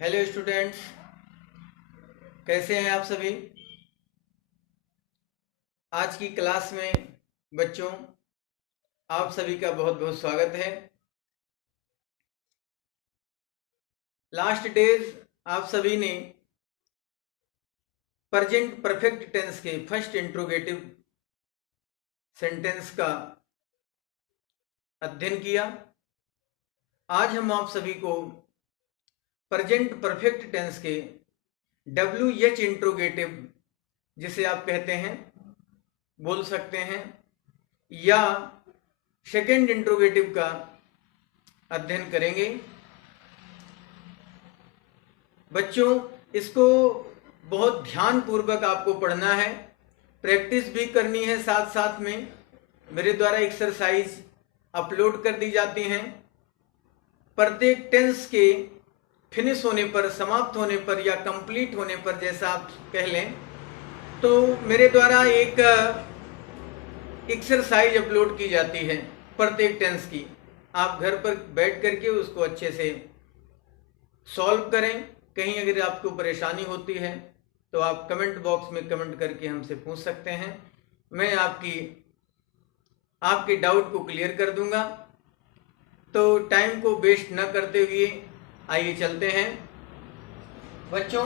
Hello students, कैसे हैं आप सभी। आज की क्लास में बच्चों आप सभी का बहुत बहुत स्वागत है। लास्ट डेज आप सभी ने प्रेजेंट परफेक्ट टेंस के फर्स्ट इंट्रोगेटिव सेंटेंस का अध्ययन किया। आज हम आप सभी को प्रेजेंट परफेक्ट टेंस के WH इंट्रोगेटिव, जिसे आप कहते हैं, बोल सकते हैं, या सेकेंड इंट्रोगेटिव का अध्ययन करेंगे। बच्चों, इसको बहुत ध्यान पूर्वक आपको पढ़ना है, प्रैक्टिस भी करनी है। साथ साथ में मेरे द्वारा एक्सरसाइज अपलोड कर दी जाती हैं। प्रत्येक टेंस के फिनिश होने पर, समाप्त होने पर या कंप्लीट होने पर, जैसा आप कह लें, तो मेरे द्वारा एक एक्सरसाइज अपलोड की जाती है प्रत्येक टेंस की। आप घर पर बैठ करके उसको अच्छे से सॉल्व करें। कहीं अगर आपको परेशानी होती है तो आप कमेंट बॉक्स में कमेंट करके हमसे पूछ सकते हैं। मैं आपके डाउट को क्लियर कर दूंगा। तो टाइम को वेस्ट न करते हुए आइए चलते हैं। बच्चों,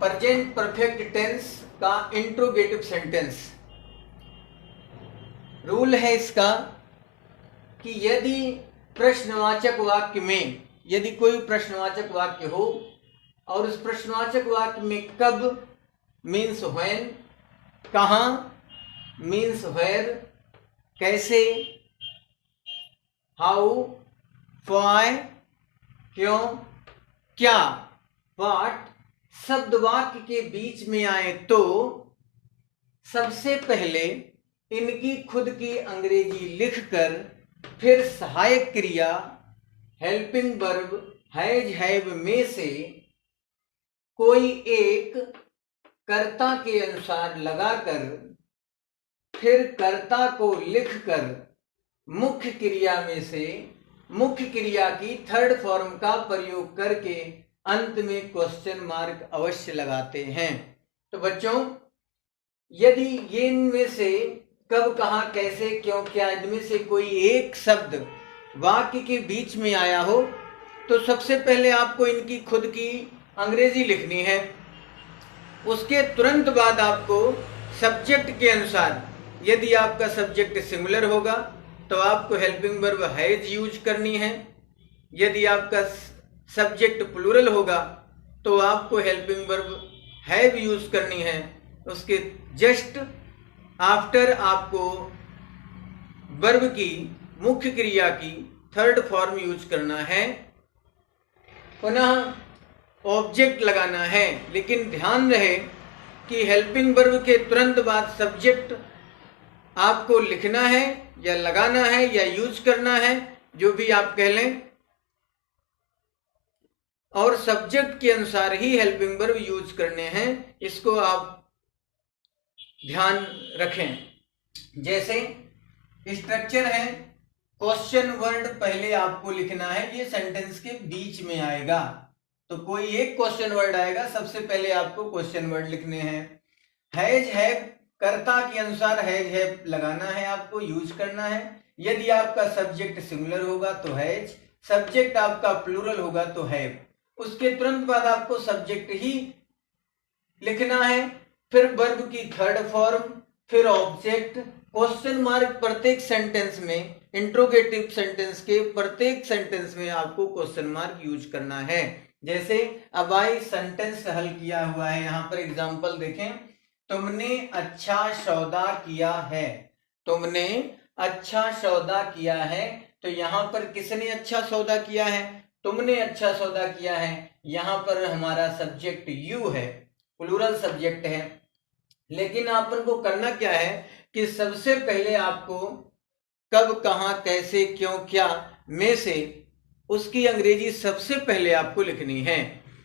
प्रेजेंट परफेक्ट टेंस का इंट्रोगेटिव सेंटेंस, रूल है इसका कि यदि प्रश्नवाचक वाक्य में, यदि कोई प्रश्नवाचक वाक्य हो और उस प्रश्नवाचक वाक्य में कब मीन्स व्हेन, कहाँ मीन्स वेयर, कैसे, हाउ, व्हाई, क्यों, क्या, व्हाट शब्द वाक्य के बीच में आए तो सबसे पहले इनकी खुद की अंग्रेजी लिखकर फिर सहायक क्रिया हेल्पिंग वर्ब हैज हैव में से कोई एक कर्ता के अनुसार लगाकर फिर कर्ता को लिखकर मुख्य क्रिया में से मुख्य क्रिया की थर्ड फॉर्म का प्रयोग करके अंत में क्वेश्चन मार्क अवश्य लगाते हैं। तो बच्चों, यदि ये इनमें से कब, कहाँ, कैसे, क्यों, क्या, इनमें से कोई एक शब्द वाक्य के बीच में आया हो तो सबसे पहले आपको इनकी खुद की अंग्रेजी लिखनी है। उसके तुरंत बाद आपको सब्जेक्ट के अनुसार, यदि आपका सब्जेक्ट सिमिलर होगा तो आपको हेल्पिंग वर्ब हैज यूज करनी है। यदि आपका सब्जेक्ट प्लूरल होगा तो आपको हेल्पिंग वर्ब हैव यूज करनी है। उसके जस्ट आफ्टर आपको वर्ब की मुख्य क्रिया की थर्ड फॉर्म यूज करना है, पुनः ऑब्जेक्ट लगाना है। लेकिन ध्यान रहे कि हेल्पिंग वर्ब के तुरंत बाद सब्जेक्ट आपको लिखना है या लगाना है या यूज करना है, जो भी आप कह लें, और सब्जेक्ट के अनुसार ही हेल्पिंग वर्ब यूज करने हैं। इसको आप ध्यान रखें। जैसे स्ट्रक्चर है, क्वेश्चन वर्ड पहले आपको लिखना है, ये सेंटेंस के बीच में आएगा। तो कोई एक क्वेश्चन वर्ड आएगा, सबसे पहले आपको क्वेश्चन वर्ड लिखने हैं। हैज हैव, कर्ता के अनुसार हैज हैव लगाना है, आपको यूज करना है। यदि आपका सब्जेक्ट सिमिलर होगा तो हैज, सब्जेक्ट आपका प्लूरल होगा तो हैव। उसके तुरंत बाद आपको सब्जेक्ट ही लिखना है, फिर वर्ब की थर्ड फॉर्म, फिर ऑब्जेक्ट, क्वेश्चन मार्क। प्रत्येक सेंटेंस में, इंट्रोगेटिव सेंटेंस के प्रत्येक सेंटेंस में आपको क्वेश्चन मार्क यूज करना है। जैसे अब आई सेंटेंस हल किया हुआ है, यहां पर एग्जांपल देखें। तुमने अच्छा सौदा किया है, तुमने अच्छा सौदा किया है। तो यहां पर किसने अच्छा सौदा किया है? तुमने अच्छा सौदा किया है। यहां पर हमारा सब्जेक्ट यू है, प्लूरल सब्जेक्ट है। लेकिन अपन को करना क्या है कि सबसे पहले आपको कब, कहां, कैसे, क्यों, क्या में से उसकी अंग्रेजी सबसे पहले आपको लिखनी है।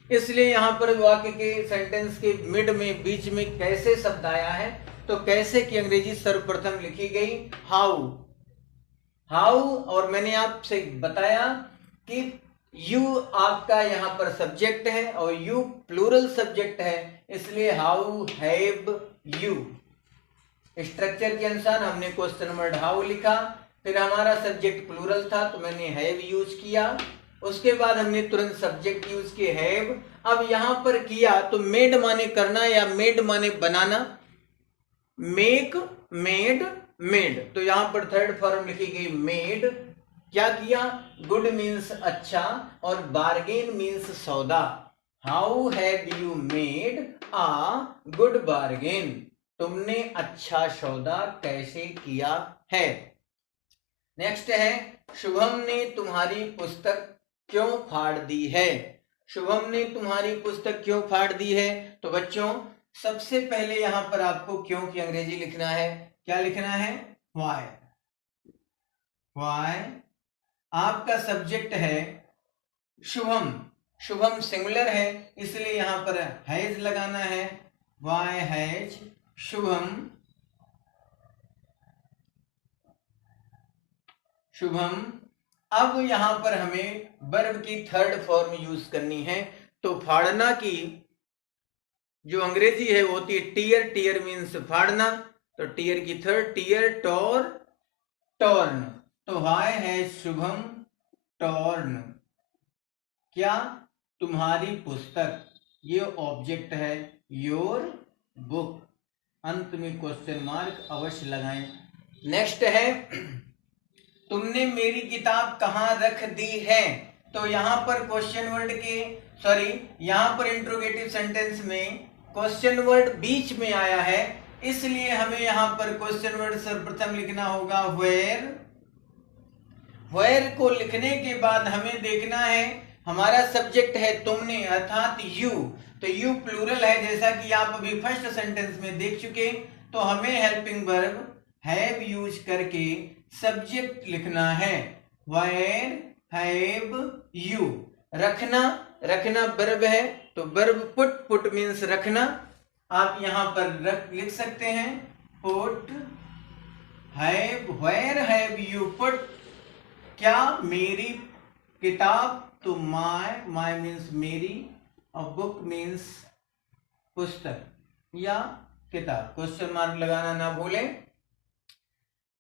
इसलिए यहां पर वाक्य के सेंटेंस के मिड में, बीच में कैसे शब्द आया है, तो कैसे की अंग्रेजी सर्वप्रथम लिखी गई हाउ। हाउ, और मैंने आपसे बताया कि यू आपका यहाँ पर सब्जेक्ट है और यू प्लूरल सब्जेक्ट है, इसलिए हाउ हैव यू। स्ट्रक्चर के अनुसार हमने क्वेश्चन वर्ड हाउ लिखा, फिर हमारा सब्जेक्ट प्लूरल था तो मैंने हैव यूज किया, उसके बाद हमने तुरंत सब्जेक्ट यूज किए हैव। अब यहां पर किया तो मेड माने करना या मेड माने बनाना, मेक, मेड, मेड, तो यहां पर थर्ड फॉर्म लिखी गई मेड। क्या किया, गुड मीन्स अच्छा और बार्गेन मीन्स सौदा। How have you made a good bargain, तुमने अच्छा सौदा कैसे किया है। नेक्स्ट है शुभम ने तुम्हारी पुस्तक क्यों फाड़ दी है। शुभम ने तुम्हारी पुस्तक क्यों फाड़ दी है, तो बच्चों सबसे पहले यहां पर आपको क्यों की अंग्रेजी लिखना है। क्या लिखना है, व्हाई। व्हाई आपका सब्जेक्ट है शुभम, शुभम सिंगुलर है इसलिए यहां पर हैज लगाना है, व्हाई हैज शुभम, शुभम। अब यहां पर हमें वर्ब की थर्ड फॉर्म यूज करनी है, तो फाड़ना की जो अंग्रेजी है वो होती है टीयर, टीयर मीन्स फाड़ना, तो टीयर की थर्ड टीयर, टोर, टॉर्न, तो व्हाई हैज शुभम टॉर्न क्या, तुम्हारी पुस्तक, ये ऑब्जेक्ट है योर बुक, अंत में क्वेश्चन मार्क अवश्य लगाएं। नेक्स्ट है तुमने मेरी किताब कहाँ रख दी है, तो यहां पर क्वेश्चन वर्ड के यहां पर इंट्रोगेटिव सेंटेंस में क्वेश्चन वर्ड बीच में आया है, इसलिए हमें यहां पर क्वेश्चन वर्ड सर्वप्रथम लिखना होगा वेयर। वेयर को लिखने के बाद हमें देखना है हमारा सब्जेक्ट है तुमने अर्थात यू, तो यू प्लूरल है जैसा कि आप अभी फर्स्ट सेंटेंस में देख चुके, तो हमें हेल्पिंग वर्ब हैव यूज करके सब्जेक्ट लिखना है वेयर हैव यू। रखना, रखना वर्ब है तो वर्ब पुट, पुट मीन्स रखना, आप यहां पर लिख सकते हैं put have, where have you put क्या, मेरी किताब, तो माय, माय मीन्स मेरी और बुक मीन्स पुस्तक या किताब, क्वेश्चन मार्क लगाना ना भूलें।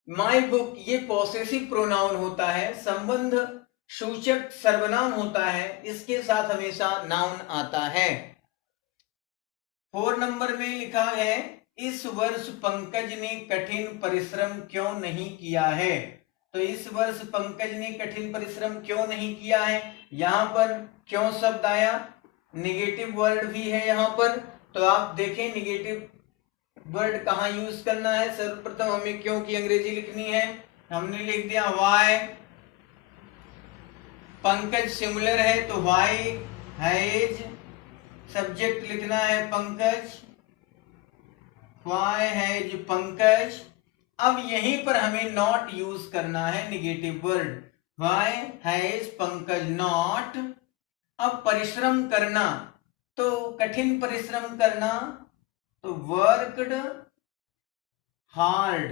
माय बुक ये पॉसेसिव प्रोनाउन होता है, संबंध सूचक सर्वनाम होता है, इसके साथ हमेशा नाउन आता है। 4 नंबर में लिखा है इस वर्ष पंकज ने कठिन परिश्रम क्यों नहीं किया है, तो इस वर्ष पंकज ने कठिन परिश्रम क्यों नहीं किया है, यहां पर क्यों शब्द आया, निगेटिव वर्ड भी है यहां पर, तो आप देखें निगेटिव वर्ड कहां यूज करना है। सर्वप्रथम हमें क्यों की अंग्रेजी लिखनी है, हमने लिख दिया व्हाई, पंकज सिंगुलर है तो व्हाई हैज, सब्जेक्ट लिखना है पंकज, व्हाई हैज पंकज। अब यहीं पर हमें नॉट यूज करना है negative word, why has Pankaj not. अब परिश्रम करना, तो कठिन परिश्रम करना, तो worked hard,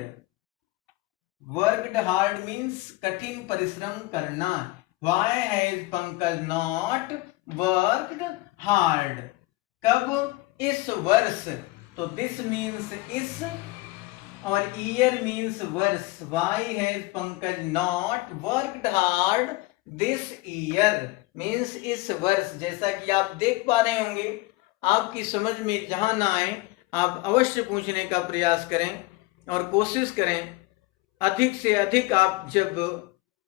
worked hard means कठिन परिश्रम करना, why has Pankaj not worked hard. कब, इस वर्ष, तो दिस मीन्स इस और ईयर मीन्स वर्ष, why has Pankaj not worked hard this year means इस वर्ष। जैसा कि आप देख पा रहे होंगे, आपकी समझ में जहां ना आए आप अवश्य पूछने का प्रयास करें और कोशिश करें, अधिक से अधिक आप जब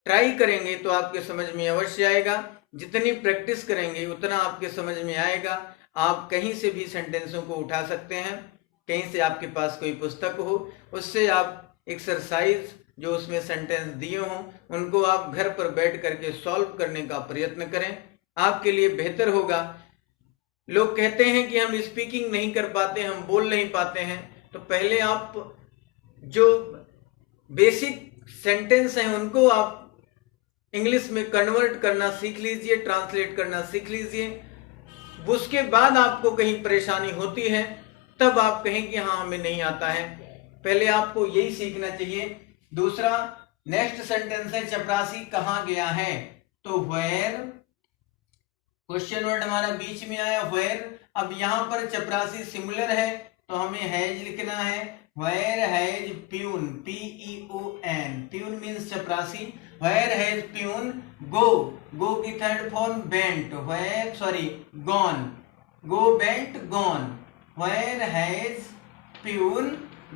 ट्राई करेंगे तो आपके समझ में अवश्य आएगा, जितनी प्रैक्टिस करेंगे उतना आपके समझ में आएगा। आप कहीं से भी सेंटेंसों को उठा सकते हैं, कहीं से आपके पास कोई पुस्तक हो उससे आप एक्सरसाइज जो उसमें सेंटेंस दिए हों उनको आप घर पर बैठ करके सॉल्व करने का प्रयत्न करें, आपके लिए बेहतर होगा। लोग कहते हैं कि हम स्पीकिंग नहीं कर पाते, हम बोल नहीं पाते हैं, तो पहले आप जो बेसिक सेंटेंस हैं उनको आप इंग्लिश में कन्वर्ट करना सीख लीजिए, ट्रांसलेट करना सीख लीजिए। उसके बाद आपको कहीं परेशानी होती है तब आप कहें कि हाँ हमें नहीं आता है, पहले आपको यही सीखना चाहिए। दूसरा नेक्स्ट सेंटेंस है चपरासी कहाँ गया है, तो वेयर क्वेश्चन वर्ड हमारा बीच में आया वेयर। अब यहाँ पर चपरासी सिमिलर है तो हमें हैज लिखना है। Where has peon, PEON, peon means चपरासी। Where has peon go, go की third form went, where sorry gone, go went gone, where has peon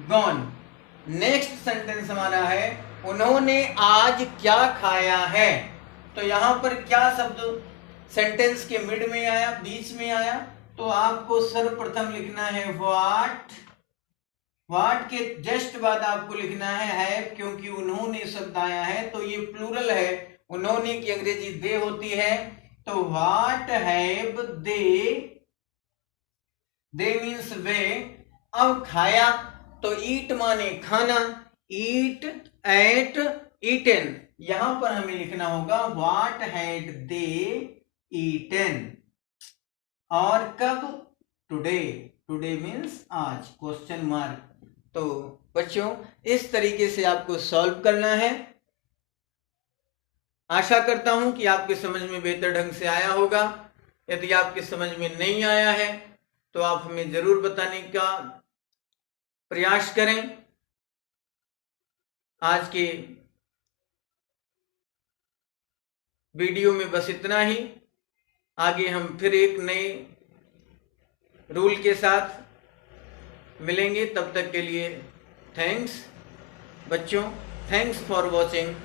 gone. Next sentence हमारा है उन्होंने आज क्या खाया है। तो यहां पर क्या शब्द सेंटेंस के मिड में आया, बीच में आया, तो आपको सर्वप्रथम लिखना है व्हाट। व्हाट के जस्ट बाद आपको लिखना है हैव, क्योंकि उन्होंने शब्द आया है तो ये प्लूरल है। उन्होंने की अंग्रेजी दे होती है, तो व्हाट हैव दे मीन्स वे। अब खाया तो ईट माने खाना, ईट, एट, ईटन। यहां पर हमें लिखना होगा व्हाट हैड दे ईटन। और कब? टुडे, टुडे मीन्स आज, क्वेश्चन मार्क। तो बच्चों इस तरीके से आपको सॉल्व करना है। आशा करता हूं कि आपके समझ में बेहतर ढंग से आया होगा। यदि आपके समझ में नहीं आया है तो आप हमें जरूर बताने का प्रयास करें। आज के वीडियो में बस इतना ही। आगे हम फिर एक नए रूल के साथ मिलेंगे। तब तक के लिए थैंक्स बच्चों, थैंक्स फॉर वॉचिंग।